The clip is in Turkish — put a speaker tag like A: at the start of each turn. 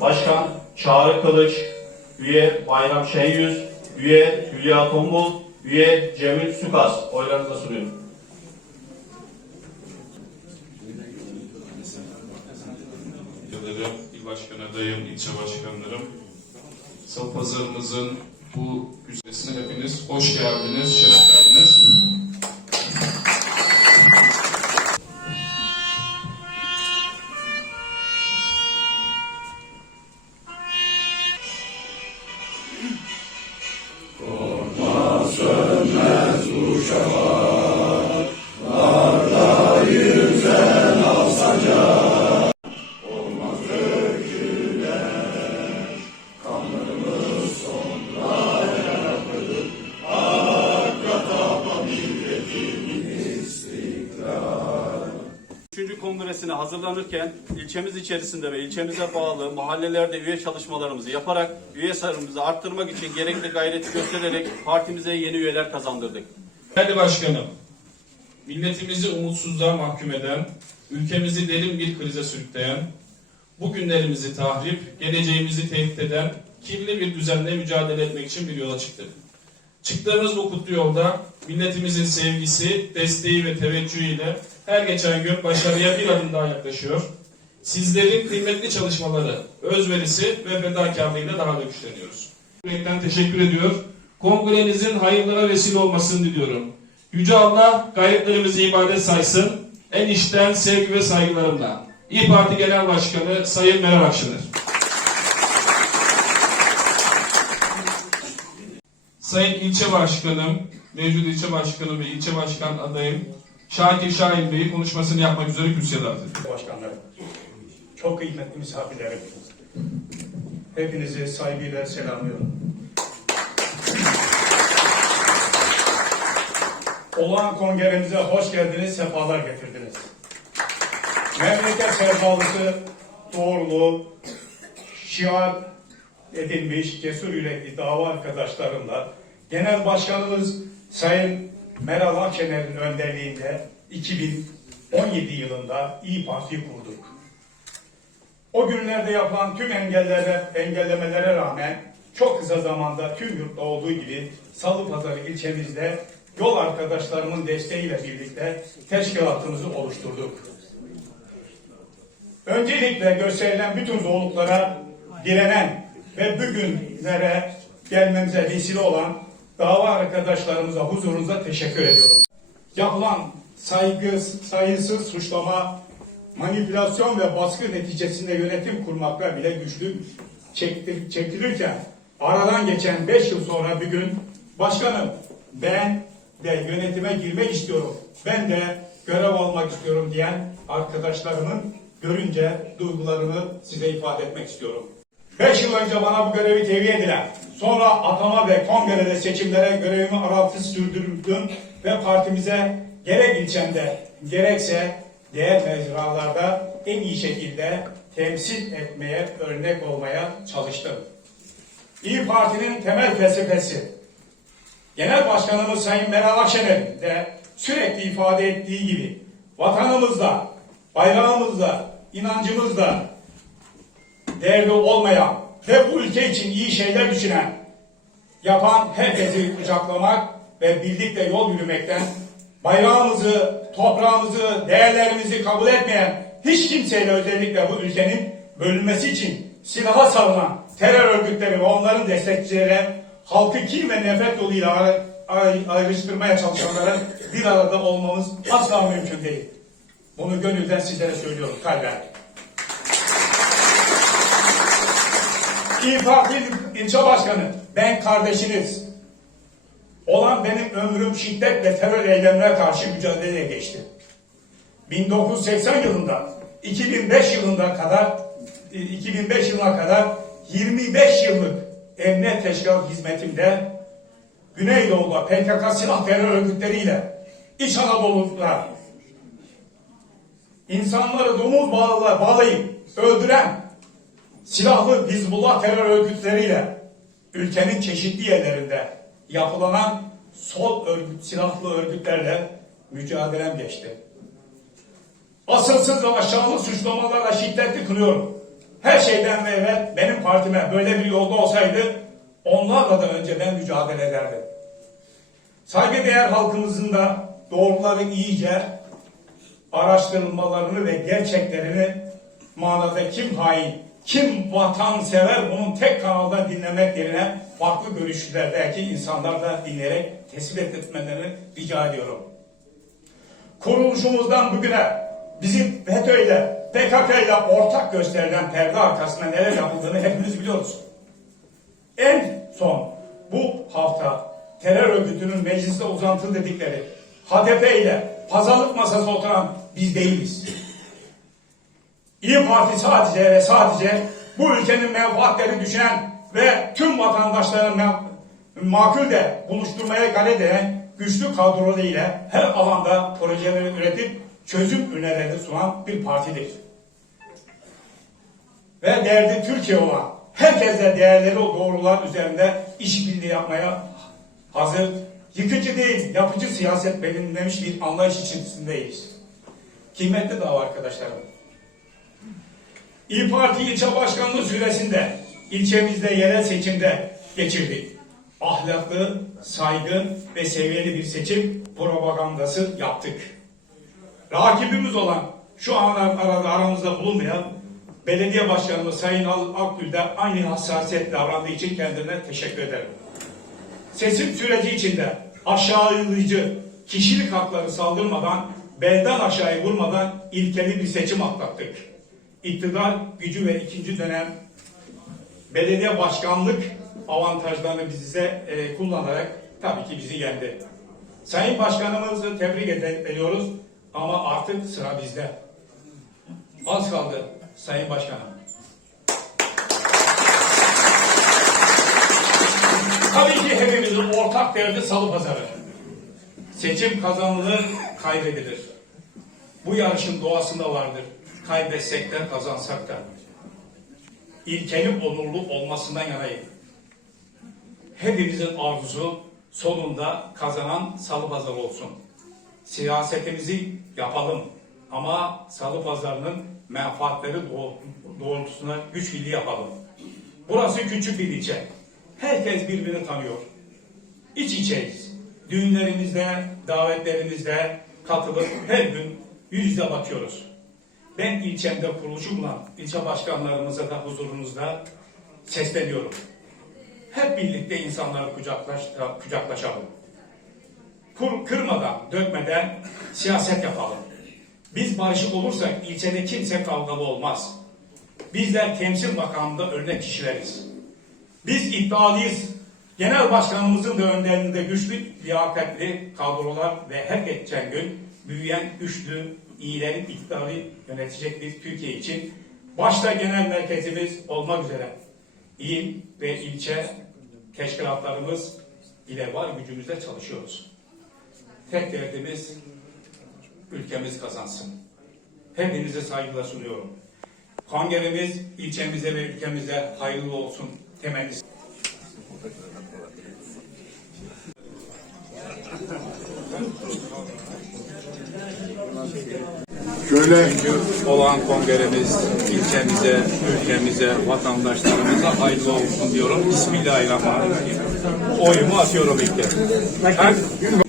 A: Başkan Çağrı Kılıç, üye Bayram Şenyüz, üye Hülya Tombul, üye Cemil Sukas oylarınıza sunuyorum.
B: Ederim, il başkan adayım, ilçe başkanlarım. Salı pazarımızın bu güzesine hepiniz hoş geldiniz, şeref.
C: Kongresine hazırlanırken ilçemiz içerisinde ve ilçemize bağlı mahallelerde üye çalışmalarımızı yaparak üye sayımızı arttırmak için gerekli gayreti göstererek partimize yeni üyeler kazandırdık.
B: Değerli başkanım, milletimizi umutsuzluğa mahkum eden, ülkemizi derin bir krize sürükleyen, bugünlerimizi tahrip, geleceğimizi tehdit eden kirli bir düzenle mücadele etmek için bir yola çıktık. Çıktığımız bu kutlu yolda milletimizin sevgisi, desteği ve teveccühüyle her geçen gün başarıya bir adım daha yaklaşıyor. Sizlerin kıymetli çalışmaları, özverisi ve fedakarlığıyla daha da güçleniyoruz. Yürekten teşekkür ediyor. Kongrenizin hayırlara vesile olmasını diliyorum. Yüce Allah gayretlerimizi ibadet saysın. En içten sevgi ve saygılarımla. İyi Parti Genel Başkanı Sayın Meral Akşener. Sayın İlçe Başkanım, mevcut ilçe başkanım ve ilçe başkan adayım Şakir Şahin Bey'i konuşmasını yapmak üzere kürsüye
D: başkanlarım, çok kıymetli misafirlerim, hepinizi saygıyla selamlıyorum. Olağan kongremize hoş geldiniz, sefalar getirdiniz. Memleket sevdalısı, doğruluğu, şiar edilmiş cesur yürekli dava arkadaşlarımla Genel Başkanımız Sayın Meral Akşener'in önderliğinde 2017 yılında İyi Parti kurduk. O günlerde yapılan tüm engellere, engellemelere rağmen çok kısa zamanda tüm yurtta olduğu gibi Salı Pazarı ilçemizde yol arkadaşlarımın desteğiyle birlikte teşkilatımızı oluşturduk. Öncelikle gösterilen bütün zorluklara direnen ve bugünlere gelmemize vesile olan dava arkadaşlarımıza huzurunuza teşekkür ediyorum. Yapılan saygı, sayısız suçlama, manipülasyon ve baskı neticesinde yönetim kurmakla bile güçlük çektir, çektirirken aradan geçen 5 yıl sonra bir gün başkanım ben de yönetime girmek istiyorum. Ben de görev almak istiyorum diyen arkadaşlarımın görünce duygularımı size ifade etmek istiyorum. Beş yıl önce bana bu görevi tevdi edilen, sonra atama ve kongrede seçimlere görevimi aralıksız sürdürdüm ve partimize gerek ilçemde gerekse diğer mecralarda en iyi şekilde temsil etmeye, örnek olmaya çalıştım. İyi Parti'nin temel felsefesi, Genel Başkanımız Sayın Meral Akşener'in de sürekli ifade ettiği gibi vatanımızda, bayrağımızda, inancımızda, derdi olmayan ve bu ülke için iyi şeyler düşünen, yapan herkesi kucaklamak ve birlikte yol yürümekten, bayrağımızı, toprağımızı, değerlerimizi kabul etmeyen hiç kimseyle özellikle bu ülkenin bölünmesi için silaha salınan terör örgütleri ve onların destekçileri halkı kin ve nefret yoluyla ayrı- ayrı- ayrıştırmaya çalışanlara bir arada olmamız asla mümkün değil. Bunu gönülden sizlere söylüyorum kalben. İyi Parti ilçe başkanı, ben kardeşiniz. Olan benim ömrüm şiddet ve terör eylemlerine karşı mücadeleye geçti. 1980 yılında 2005 yılında kadar 2005 yılına kadar 25 yıllık emniyet teşkilatı hizmetimde Güneydoğu'da PKK silah terör örgütleriyle İç Anadolu'da insanları domuz bağla, bağlayıp öldüren silahlı Hizbullah terör örgütleriyle ülkenin çeşitli yerlerinde yapılanan sol örgüt, silahlı örgütlerle mücadelem geçti. Asılsız ve aşağılık suçlamalarla şiddetli kınıyorum. Her şeyden evvel benim partime böyle bir yolda olsaydı onlarla da önce ben mücadele ederdim. Saygıdeğer halkımızın da doğruları iyice araştırılmalarını ve gerçeklerini manada kim hain, kim vatansever bunun tek kanalda dinlemek yerine farklı görüşlerdeki insanlar da dinleyerek tespit etmelerini rica ediyorum. Kuruluşumuzdan bugüne bizim FETÖ ile PKK ile ortak gösterilen perde arkasında neler yapıldığını hepimiz biliyoruz. En son bu hafta terör örgütünün mecliste uzantılı dedikleri HDP ile pazarlık masasına oturan biz değiliz. İyi Parti sadece ve sadece bu ülkenin menfaatleri düşünen ve tüm vatandaşların makul de buluşturmaya gayret eden güçlü kadrolu ile her alanda projeleri üretip çözüm önerileri sunan bir partidir ve derdi Türkiye olan herkesle değerleri o doğrular üzerinde işbirliği yapmaya hazır, yıkıcı değil, yapıcı siyaset belirlenmiş bir anlayış içerisindeyiz. Kıymetli dava arkadaşlarım. İyi Parti ilçe başkanlığı süresinde ilçemizde yerel seçimde geçirdik. Ahlaklı, saygın ve seviyeli bir seçim propagandası yaptık rakibimiz olan şu an arada aramızda bulunmayan belediye başkanımız Sayın Akgül de aynı hassasiyet davrandığı için kendilerine teşekkür ederim. Seçim süreci içinde aşağılayıcı kişilik hakları saldırmadan, belden aşağıya vurmadan ilkeli bir seçim atlattık. İktidar gücü ve ikinci dönem belediye başkanlık avantajlarını bize e, kullanarak tabii ki bizi yendi. Sayın Başkanımızı tebrik ed- ediyoruz ama artık sıra bizde. Az kaldı Sayın Başkanım. Tabii ki hepimizin ortak derdi salı pazarı. Seçim kazanılır, kaybedilir. Bu yarışın doğasında vardır. Kaybetsek de kazansak da. İlkeli onurlu olmasından yanayım. Hepimizin arzusu sonunda kazanan salı pazarı olsun. Siyasetimizi yapalım ama salı pazarının menfaatleri doğ- doğrultusunda güç birliği yapalım. Burası küçük bir ilçe. Herkes birbirini tanıyor. İç içeyiz. Düğünlerimizde, davetlerimizde katılıp her gün yüz yüze bakıyoruz. Ben ilçemde kuruluşu bulunan ilçe başkanlarımıza da huzurunuzda sesleniyorum. Hep birlikte insanları kucaklaş, kucaklaşalım. Kur, kırmadan, dökmeden siyaset yapalım. Biz barışık olursak ilçede kimse kavgalı olmaz. Bizler temsil makamında örnek kişileriz. Biz iddialıyız. Genel başkanımızın da önderliğinde güçlü, liyakatli kadrolar ve her geçen gün büyüyen güçlü, iyilerin iktidarı yönetecek bir Türkiye için başta genel merkezimiz olmak üzere il ve ilçe teşkilatlarımız ile var gücümüzle çalışıyoruz. Tek derdimiz ülkemiz kazansın. Hepinize saygılar sunuyorum. Kongremiz ilçemize ve ülkemize hayırlı olsun temennisi.
E: Şöyle olan kongremiz ilçemize, ülkemize, vatandaşlarımıza hayırlı olsun diyorum. Bismillahirrahmanirrahim. Oyumu atıyorum ilk kez.